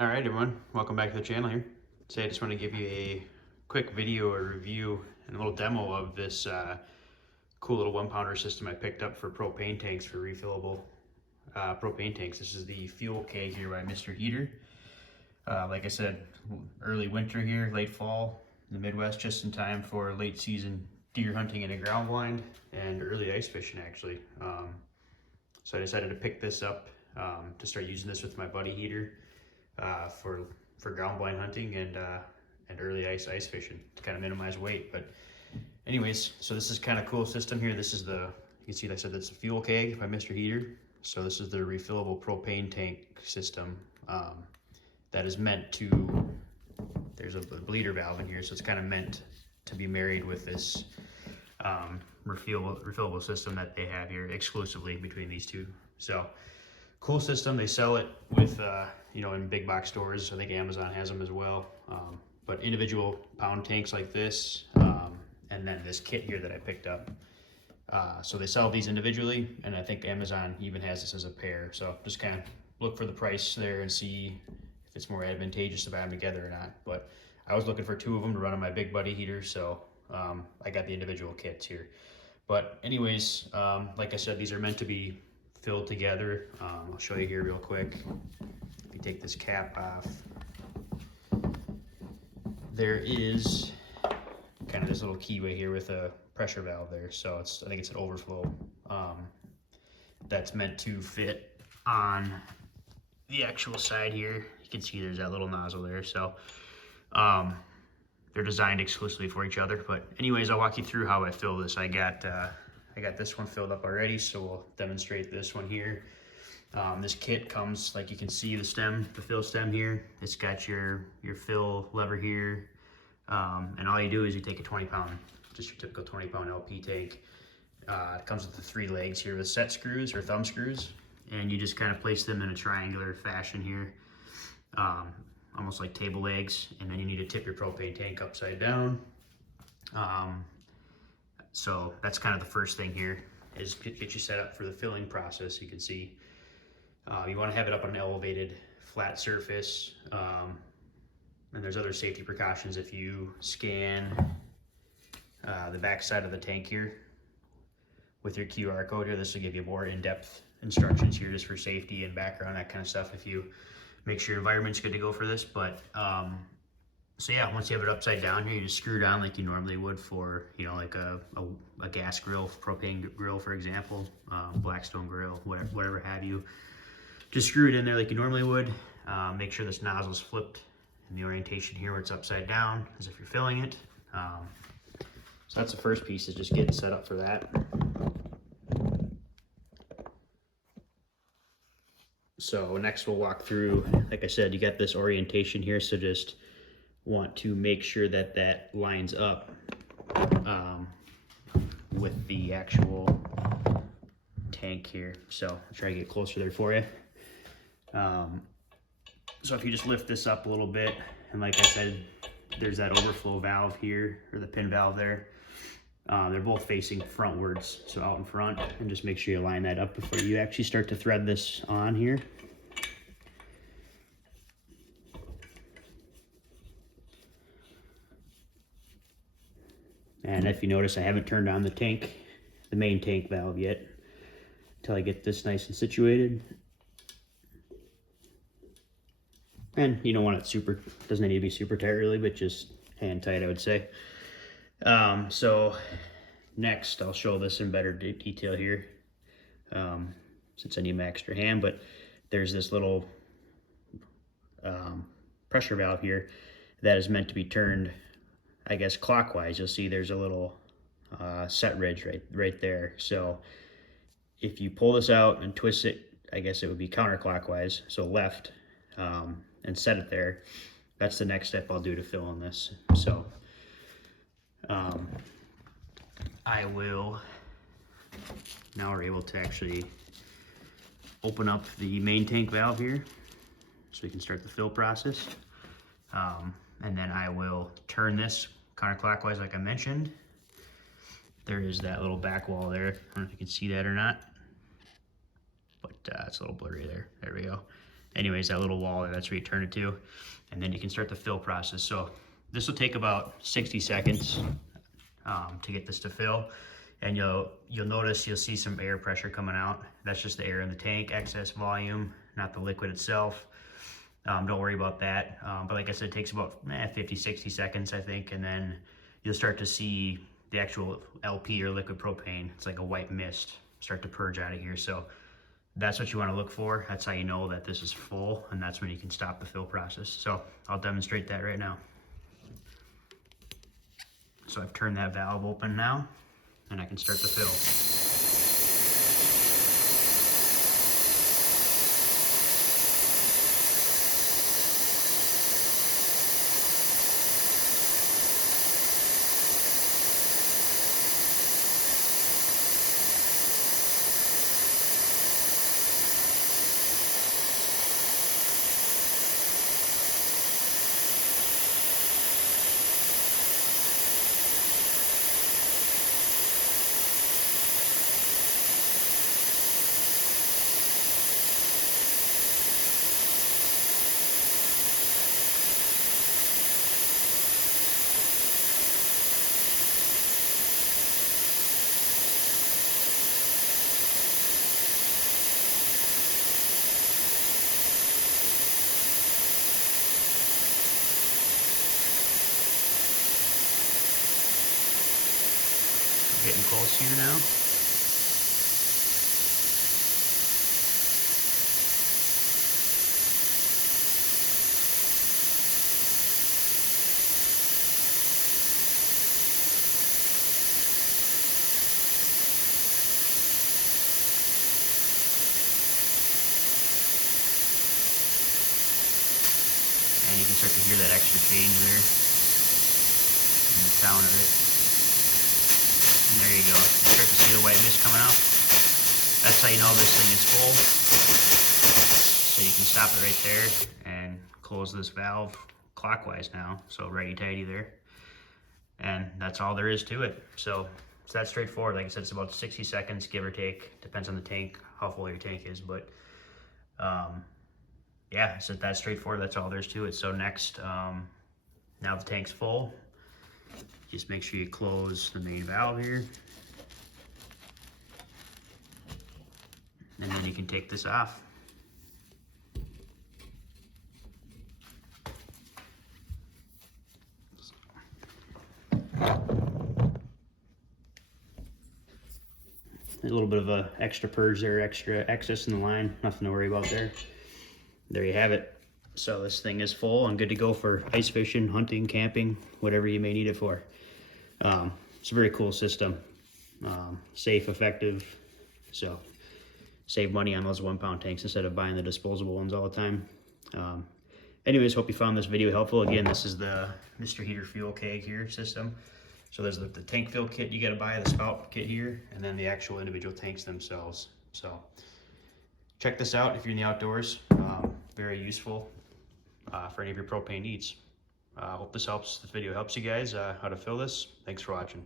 All right, everyone, welcome back to the channel here. Today I just want to give you a quick video or review and a little demo of this cool little 1-pounder system I picked up for propane tanks, for refillable propane tanks. This is the Fuel Keg here by Mr. Heater. Like I said, early winter here, late fall in the Midwest, just in time for late season deer hunting in a ground blind and early ice fishing actually. So I decided to pick this up to start using this with my buddy Heater. For ground blind hunting and early ice fishing to kind of minimize weight. But anyways, so this is kind of cool system here. This is you can see, like I said, that's the Fuel Keg by Mr. Heater. So this is the refillable propane tank system that is meant to, there's a bleeder valve in here, so it's kind of meant to be married with this refillable system that they have here exclusively between these two. So cool system. They sell it with in big box stores. I think Amazon has them as well. But individual pound tanks like this, and then this kit here that I picked up. So they sell these individually, and I think Amazon even has this as a pair. So just kind of look for the price there and see if it's more advantageous to buy them together or not. But I was looking for 2 of them to run on my big buddy Heater, so I got the individual kits here. But anyways, like I said, these are meant to be filled together. I'll show you here real quick. If you take this cap off, there is kind of this little keyway here with a pressure valve there. So I think it's an overflow that's meant to fit on the actual side here. You can see there's that little nozzle there. So they're designed exclusively for each other. But anyways, I'll walk you through how I fill this. I got this one filled up already, so we'll demonstrate this one here. This kit comes, like you can see, the fill stem here. It's got your fill lever here, and all you do is you take a 20-pound, just your typical 20-pound LP tank. It comes with the 3 legs here with set screws or thumb screws, and you just kind of place them in a triangular fashion here, almost like table legs, and then you need to tip your propane tank upside down. So that's kind of the first thing here, is get you set up for the filling process. You can see you want to have it up on an elevated flat surface, and there's other safety precautions. If you scan the back side of the tank here with your QR code here, this will give you more in-depth instructions here just for safety and background, that kind of stuff, if you make sure your environment's good to go for this. But so yeah, once you have it upside down here, you just screw it on like you normally would for, like a gas grill, propane grill, for example, Blackstone grill, whatever have you. Just screw it in there like you normally would. Make sure this nozzle's flipped in the orientation here where it's upside down, as if you're filling it. So that's the first piece, is just getting set up for that. So next we'll walk through, like I said, you got this orientation here, so just want to make sure that that lines up with the actual tank here. So I'll try to get closer there for you. So if you just lift this up a little bit, and like I said, there's that overflow valve here, or the pin valve there. They're both facing frontwards, so out in front, and just make sure you line that up before you actually start to thread this on here. And if you notice, I haven't turned on the main tank valve yet, until I get this nice and situated. And you don't want it doesn't need to be super tight really, but just hand tight, I would say. So next I'll show this in better detail here, since I need my extra hand. But there's this little pressure valve here that is meant to be turned, I guess, clockwise. You'll see there's a little set ridge right there. So if you pull this out and twist it, I guess it would be counterclockwise, so left, and set it there. That's the next step I'll do to fill in this. So I will, now we're able to actually open up the main tank valve here so we can start the fill process. And then I will turn this counterclockwise like I mentioned. There is that little back wall there. I don't know if you can see that or not, but it's a little blurry there. There we go. anyways, that little wall there, that's where you turn it to, and then you can start the fill process. So this will take about 60 seconds to get this to fill, and you'll notice you'll see some air pressure coming out. That's just the air in the tank, excess volume, not the liquid itself. Don't worry about that. But like I said, it takes about 50-60 seconds, I think, and then you'll start to see the actual LP or liquid propane. It's like a white mist start to purge out of here. So that's what you want to look for. That's how you know that this is full, and that's when you can stop the fill process. So I'll demonstrate that right now. So I've turned that valve open now, and I can start the fill. Getting close here now. And you can start to hear that extra change there and the sound of it. And there you go. You start to see the white mist coming out. That's how you know this thing is full. So you can stop it right there and close this valve clockwise now. So righty-tighty there. And that's all there is to it. So it's that straightforward. Like I said, it's about 60 seconds, give or take. Depends on the tank, how full your tank is. But yeah, it's that straightforward. That's all there's to it. So next, now the tank's full. Just make sure you close the main valve here. And then you can take this off. A little bit of a extra purge there, extra excess in the line. Nothing to worry about there. There you have it. So this thing is full and good to go for ice fishing, hunting, camping, whatever you may need it for. It's a very cool system. Safe, effective. So save money on those 1 pound tanks instead of buying the disposable ones all the time. Anyways, hope you found this video helpful. Again, this is the Mr. Heater Fuel Keg here system. So there's the tank fill kit you got to buy, the spout kit here, and then the actual individual tanks themselves. So check this out if you're in the outdoors. Very useful for any of your propane needs. Hope this helps. This video helps you guys how to fill this. Thanks for watching.